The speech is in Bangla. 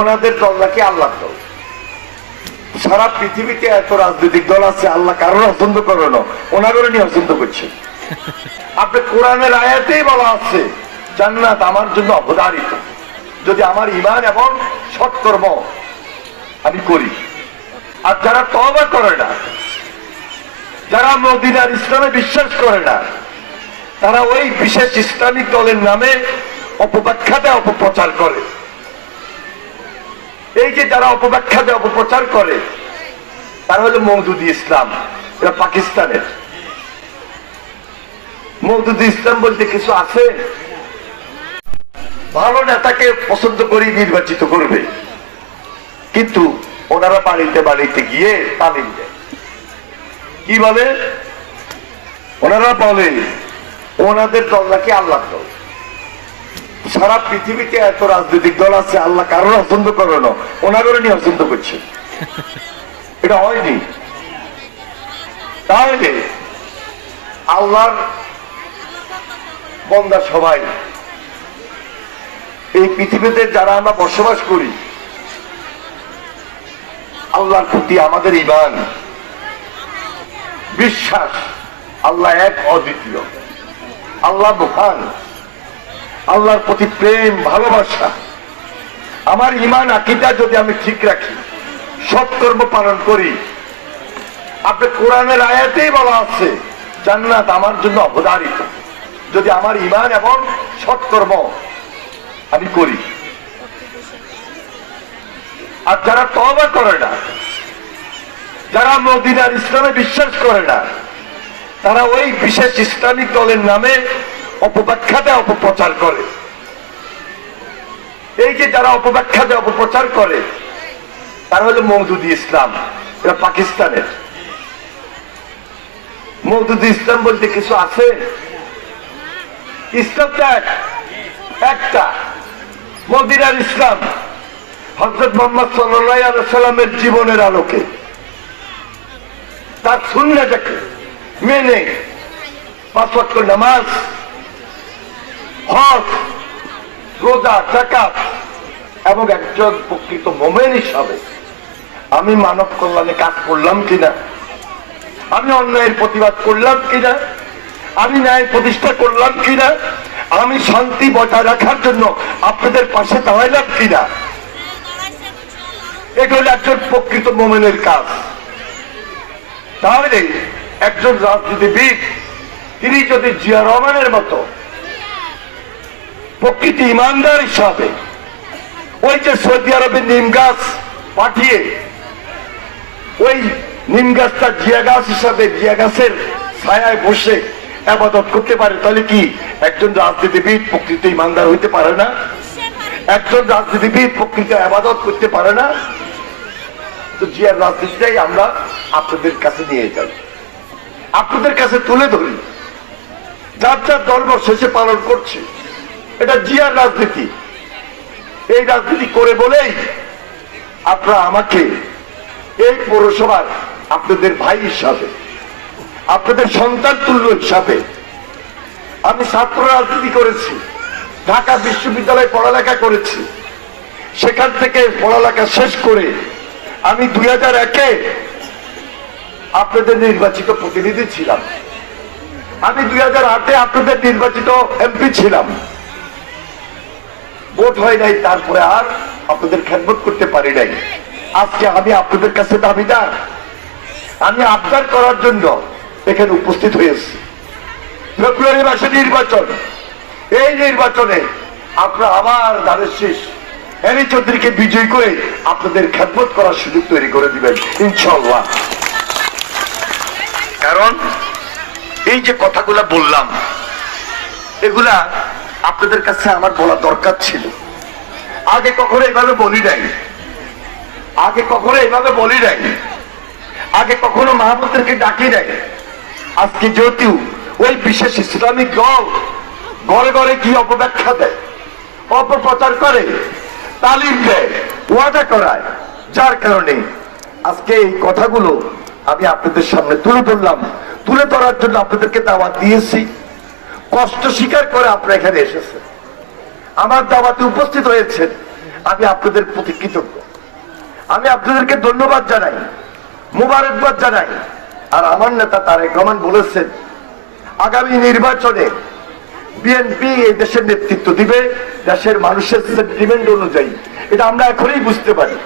ওনাদের দল নাকি আল্লাহ দল। সারা পৃথিবীতে এত রাজনৈতিক দল আছে, আল্লাহ কারোর পছন্দ করে না, ওনাদেরও নিয়ে পছন্দ করছে। আপনি কোরআনের আয়াতেই বলা আছে জান্নাত আমার জন্য অবধারিত যদি আমার ঈমান এবং সৎকর্ম আমি করি। আর যারা তওবা করে না, যারা মদিনার ইসলামে বিশ্বাস করে না, তারা ওই বিশেষ ইসলামিক দলের নামে অপব্যাখ্যা দেয়, অপপ্রচার করে। এই যে যারা অপব্যাখ্যা দেয়, অপপ্রচার করে, তারা হলো মওদুদি ইসলাম। এরা পাকিস্তানের। মওদুদি ইসলাম বলতে কিছু আছে, ভালো নেতাকে পছন্দ করে নির্বাচিত করবে, কিন্তু ওনারা বাড়িতে বাড়িতে গিয়ে তালিম দেয়। কি বলে? ওনারা বলে ওনাদের দল নাকি আল্লাহ দল। সারা পৃথিবীতে এত রাজনৈতিক দল আছে, আল্লাহ কারোর পছন্দ করে না, ওনাদেরও নিয়ে পছন্দ করছে। এটা হয়নি। তাহলে আল্লাহর বান্দা সবাই এই পৃথিবীতে যারা আমরা বসবাস করি, আল্লাহর প্রতি আমাদের ঈমান, বিশ্বাস, আল্লাহ এক, অদ্বিতীয়, আল্লাহ মহান, আল্লাহর প্রতি প্রেম, ভালোবাসা, আমার ঈমান আকীদা যদি আমি ঠিক রাখি, সৎকর্ম পালন করি, আপনি কোরআনের আয়াতেই বলা আছে জান্নাত আমার জন্য অবধারিত যদি আমার ঈমান এবং সৎকর্ম আমি করি। আর যারা তওবা করে না, যারা মদিনার ইসলামে বিশ্বাস করে না, তারা ওই বিশেষ ইসলামিক দলের নামে অপব্যাখ্যা দেয়, অপপ্রচার করে। এই যে যারা অপব্যাখ্যা দেয়, অপপ্রচার করে, তারা হলো মওদুদি ইসলাম। এরা পাকিস্তানের। মওদুদি ইসলাম বলতে কিছু আছে? ইসলামটা একটা, মদিনার ইসলাম, হযরত মুহাম্মদ সাল্লাল্লাহু আলাইহি ওয়াসাল্লামের জীবনের আলোকে, তার সুন্নাহটাকে মেনে 5 ওয়াক্ত নামাজ, হজ, রোজা, যাকাত এবং একজন প্রকৃত মুমিন হিসাবে আমি মানব কল্যাণে কাজ করলাম কিনা, আমি অন্যায়ের প্রতিবাদ করলাম কিনা, আমি ন্যায় প্রতিষ্ঠা করলাম কিনা, আমি শান্তি বজায় রাখার জন্য আপনাদের পাশে দাঁড়াইলাম কিনা, এটা হলো একজন প্রকৃত মুমিনের কাজ। তাহলে একজন রাজনীতিবিদ তিনি যদি জিয়া রহমানের মতো প্রকৃত ইমানদার হিসাবে ওই যে সৌদি আরবে নিম গাছ পাঠিয়ে ওই নিম গাছটা জিয়া গাছ হিসাবে জিয়া গাছের ছায়ায় বসে ইবাদত করতে পারে, তাহলে কি একজন রাজনীতিবিদ প্রকৃত ইমানদার হইতে পারে না? একজন রাজনীতিবিদ প্রকৃত ইবাদত করতে পারে না? তো জিয়ার রাজনীতিটাই আমরা আপনাদের কাছে নিয়ে যাই, আপনাদের কাছে তুলে ধরি। যার যার ধর্ম শেষে পালন করছে, এটা জিয়ার রাজনীতি। এই রাজনীতি করে বলেই আপনারা আমাকে এই পৌরসভার আপনাদের ভাই হিসাবে, আপনাদের সন্তান তুল্য হিসাবে, আমি ছাত্র রাজনীতি করেছি, ঢাকা বিশ্ববিদ্যালয়ে পড়ালেখা করেছি, সেখান থেকে পড়ালেখা শেষ করে আমি 2001-এ আপনাদের নির্বাচিত প্রতিনিধি ছিলাম, আমি 2008-এ আপনাদের নির্বাচিত এমপি ছিলাম। ভোট হয় নাই, তারপরে আর আপনাদের খেদমত করতে পারি নাই। আজকে আমি আপনাদের কাছে দাবিদার, আমি আবদার করার জন্য এখানে উপস্থিত হয়েছি। ফেব্রুয়ারি মাসে নির্বাচন, এই নির্বাচনে আপনারা আমার ধানের শীষ এনি চৌধুরীকে বিজয়ী করে আপনাদের খেদমত করার সুযোগ তৈরি করে দিবেন ইনশাআল্লাহ। কারণ এই যে কথাগুলা বললাম, এগুলা আপনাদের কাছে আমার বলা দরকার ছিল। আগে কখনো এইভাবে বলি নাই, আগে কখনো এইভাবে বলি নাই, আগে কখনো মাহবুবদেরকে ডাকি নাই। আজকে যেহেতু ওই বিশেষ ইসলামিক দল ঘরে ঘরে কি অপব্যাখ্যা দেয়, অপপ্রচার করে, তালিম দেয়, ওয়াদা করায়, যার কারণে আজকে এই কথাগুলো আমি আপনাদের সামনে তুলে ধরলাম। তুলে ধরার জন্য আপনাদেরকে দাওয়াত দিয়েছি, কষ্ট স্বীকার করে আপনারা এখানে এসেছেন, আমার দাওয়াতে উপস্থিত হয়েছেন। আমি আপনাদের প্রতি কৃতজ্ঞ। আমি আপনাদেরকে ধন্যবাদ জানাই, মুবারকবাদ জানাই। আর আমার নেতা তারেক রহমান বলেছেন আগামী নির্বাচনে বিএনপি এই দেশের নেতৃত্ব দিবে দেশের মানুষের সেন্টিমেন্ট অনুযায়ী। এটা আমরা এখনই বুঝতে পারি।